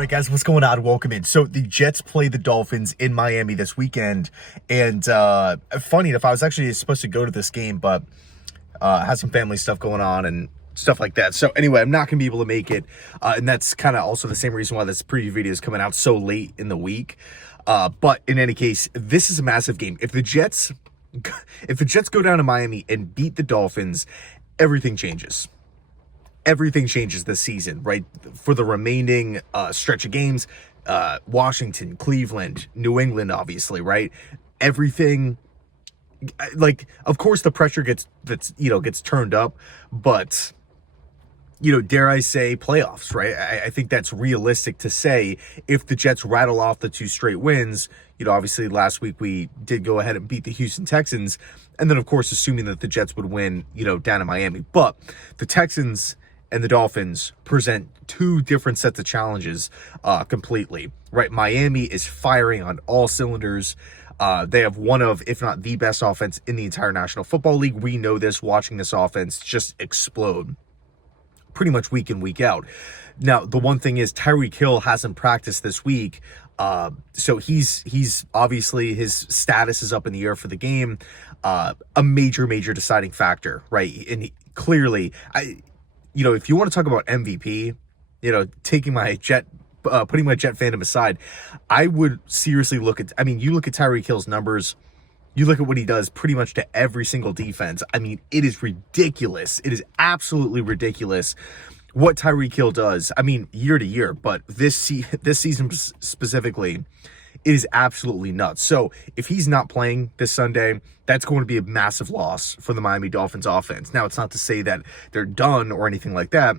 right, guys, what's going on? Welcome in. So the Jets play the Dolphins in Miami this weekend, and funny enough, I was actually supposed to go to this game, but had some family stuff going on and stuff like that. So anyway, I'm not going to be able to make it, and that's kind of also the same reason why this preview video is coming out so late in the week. But in any case, this is a massive game. If the Jets go down to Miami and beat the Dolphins, everything changes. Everything changes this season, right? For the remaining stretch of games, Washington, Cleveland, New England, obviously, right? Everything, like, of course, the pressure gets turned up, but dare I say playoffs, right? I think that's realistic to say if the Jets rattle off the 2 straight wins. Obviously last week we did go ahead and beat the Houston Texans, and then of course assuming that the Jets would win, down in Miami. But the Texans and the Dolphins present 2 different sets of challenges completely, right? Miami is firing on all cylinders. They have one of, if not the best offense in the entire National Football League. We know this, watching this offense just explode pretty much week in, week out. Now, the one thing is Tyreek Hill hasn't practiced this week. So he's obviously, his status is up in the air for the game. A major deciding factor, right? And clearly, if you want to talk about MVP, taking my putting my Jet fandom aside, I would seriously look at, you look at Tyreek Hill's numbers, you look at what he does pretty much to every single defense. It is ridiculous. It is absolutely ridiculous what Tyreek Hill does. Year to year, but this season specifically, it is absolutely nuts. So if he's not playing this Sunday, that's going to be a massive loss for the Miami Dolphins offense. Now, it's not to say that they're done or anything like that.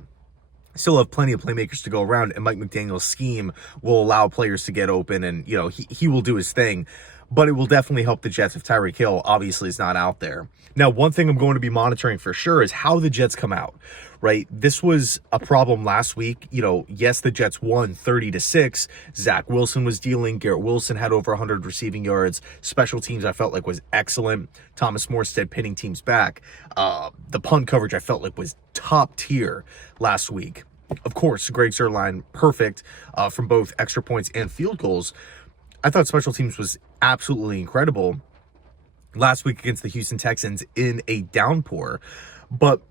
Still have plenty of playmakers to go around, and Mike McDaniel's scheme will allow players to get open, and he will do his thing. But it will definitely help the Jets if Tyreek Hill obviously is not out there. Now, one thing I'm going to be monitoring for sure is how the Jets come out, right? This was a problem last week. Yes, the Jets won 30-6. Zach Wilson was dealing. Garrett Wilson had over 100 receiving yards. Special teams, I felt like, was excellent. Thomas Morstead pinning teams back. The punt coverage, I felt like, was top tier last week. Of course, Greg Zuerlein, perfect from both extra points and field goals. I thought special teams was absolutely incredible last week against the Houston Texans in a downpour. But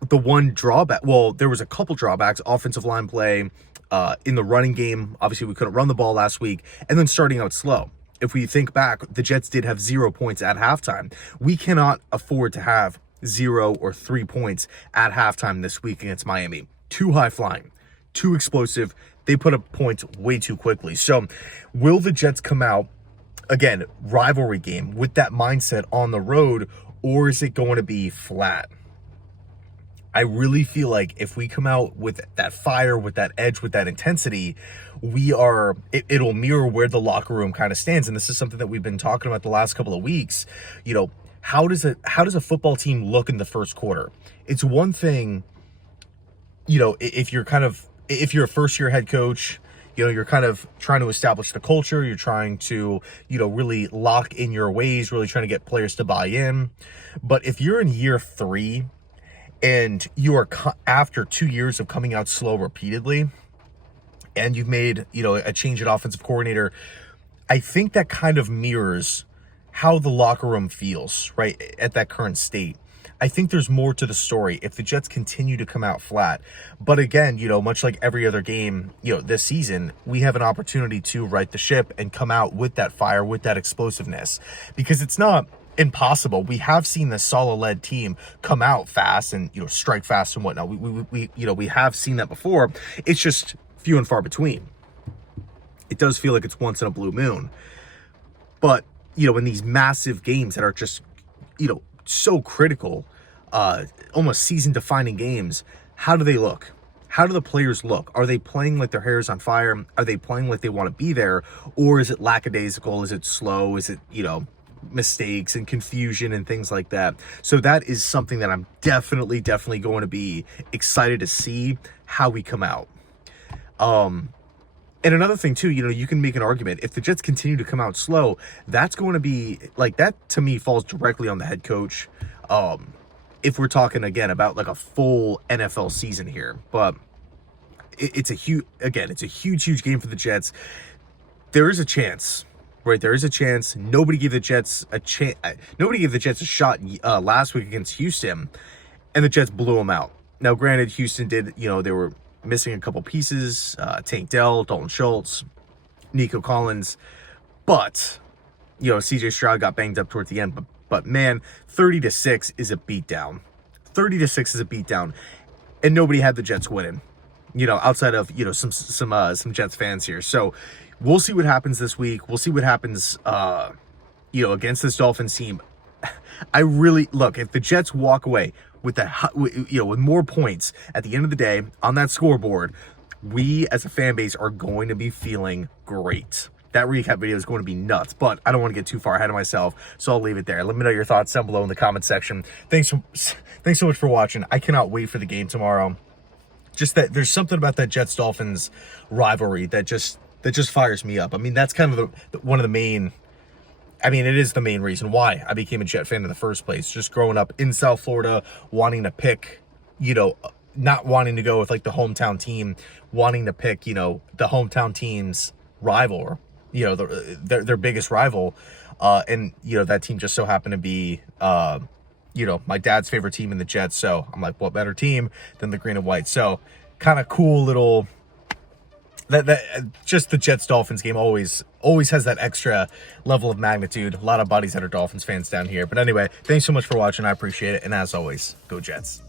the one drawback, well, there was a couple drawbacks: offensive line play, in the running game. Obviously, we couldn't run the ball last week, and then starting out slow. If we think back, the Jets did have 0 points at halftime. We cannot afford to have 0 or 3 points at halftime this week against Miami. Too high flying, too explosive. They put up points way too quickly. So will the Jets come out, again, rivalry game, with that mindset on the road, or is it going to be flat? I really feel like if we come out with that fire, with that edge, with that intensity, it'll mirror where the locker room kind of stands. And this is something that we've been talking about the last couple of weeks. How does a football team look in the first quarter? It's one thing, if you're a first-year head coach, you're kind of trying to establish the culture. You're trying to, really lock in your ways, really trying to get players to buy in. But if you're in year 3 and you are after 2 years of coming out slow repeatedly, and you've made, a change at offensive coordinator, I think that kind of mirrors how the locker room feels, right, at that current state. I think there's more to the story if the Jets continue to come out flat. But again, much like every other game, this season, we have an opportunity to right the ship and come out with that fire, with that explosiveness, because it's not impossible. We have seen the Saleh-led team come out fast and, strike fast and whatnot. We have seen that before. It's just few and far between. It does feel like it's once in a blue moon. But, in these massive games that are just, so critical, almost season-defining games, how do they look? How do the players look? Are they playing like their hair is on fire? Are they playing like they want to be there? Or is it lackadaisical? Is it slow? Is it, mistakes and confusion and things like that? So that is something that I'm definitely going to be excited to see how we come out. And another thing too, you can make an argument, if the Jets continue to come out slow, that's going to be, like, that to me falls directly on the head coach. If we're talking again about like a full NFL season here. But it's a huge game for the Jets. There is a chance, right? There is a chance. Nobody gave the Jets a chance. Nobody gave the Jets a shot last week against Houston, and the Jets blew them out. Now, granted, Houston did, they were missing a couple pieces, Tank Dell, Dalton Schultz, Nico Collins, but, CJ Stroud got banged up towards the end, but man, 30-6 is a beatdown. 30-6 is a beatdown, and nobody had the Jets winning, outside of, some Jets fans here. So we'll see what happens this week. We'll see what happens, against this Dolphins team. I really, look, if the Jets walk away with with more points at the end of the day on that scoreboard, we as a fan base are going to be feeling great. That recap video is going to be nuts, but I don't want to get too far ahead of myself, so I'll leave it there. Let me know your thoughts down below in the comment section. Thanks so much for watching. I cannot wait for the game tomorrow. Just that there's something about that Jets-Dolphins rivalry that just fires me up. I mean, that's kind of one of the main. I mean, it is the main reason why I became a Jet fan in the first place. Just growing up in South Florida, wanting to pick, not wanting to go with like the hometown team, wanting to pick, the hometown team's rival, their biggest rival. And, that team just so happened to be, my dad's favorite team in the Jets. So I'm like, what better team than the green and white? So kind of cool little, just the Jets Dolphins game always has that extra level of magnitude. A lot of buddies that are Dolphins fans down here. But anyway, thanks so much for watching. I appreciate it. And as always, go Jets.